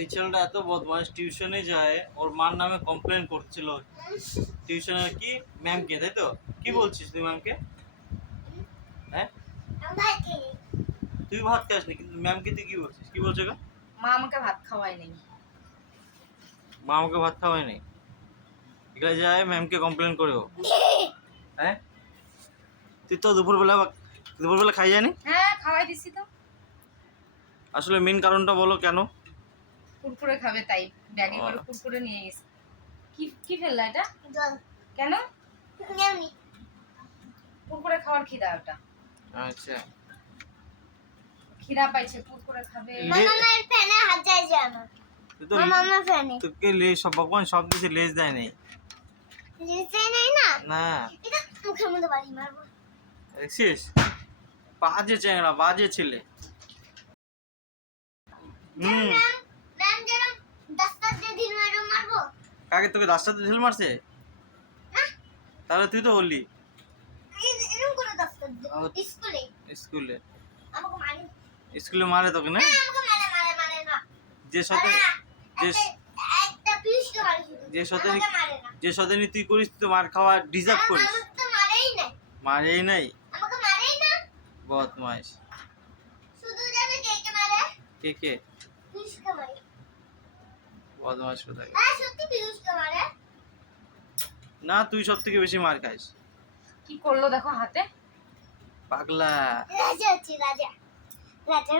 এই ছেলেটা এত বদমাস, টিউশনে যায় ওর মার নামে কমপ্লেন করছিল টিউশনের কি ম্যামকে, তাই তো? কি বলছিস তুই ম্যামকে? হ্যাঁ, তুই ভাত খাসনি কিন্তু ম্যামকে তুই কি বলছিস? কি বলছো গো? মা আমাকে ভাত খাওয়ায় নাই। মা আমাকে ভাত খাওয়ায়নি, এখানে যায় ম্যামকে কমপ্লেন করে ও। হ্যাঁ, তুই তো দুপুরবেলা খাই জানি। হ্যাঁ, খাওয়াই দিছি তো। আসলে মেন কারণটা বলো কেন? কুরকুরে খাবে তাই ব্যাগে করে কুরকুরে নিয়ে গেছে। কি কি ফেললা এটা? জল। কেন? এমনি কুরকুরে খাওয়ার খিদা ওটা। আচ্ছা, খিদা পাইছে, কুরকুরে খাবে। মামার ফ্যানে হাত যায় যে আমার। মামার ফ্যানে তোকে লেজ সব ভগবান সব দিছে, লেজ দেয় নাই। লেজ দেয় নাই না? না, এটা মুখের মধ্যে বাড়ি মারবো। দেখছিস? বাজে চেংড়া, বাজে ছেলে। ম্যাম যেরকম দাস্তার দিয়ে ঢিল মেরে মারবো। কাকে তোকে রাস্তাতে ঢিল মারছে? তাহলে তুই তো বললি এরকম করে দাস্তার দিয়ে স্কুলে। স্কুলে আমাকে মারে। স্কুলে মারে তোকে না? আমাকে মারে না। যে সাথে যে একটা পিষ্টে মারে শুধু। যে সাথে আমাকে মারে না। যে সাথে তুই করিস, তুই তো মার খাওয়া ডিজার্ভ করিস। আমাকে তো মারেই নাই। মারেই নাই, আমাকে মারেই না। বদমাইশ। শুধু জানে কে মারে? কে? পিষ্টে মারে। বদমাইশ কোথায়? সত্যি পিষ্টে মারে। না, তুই সব থেকে বেশি মার খাইস। কি করলো দেখো হাতে? পাগলা। রাজা আছে রাজা। রাজা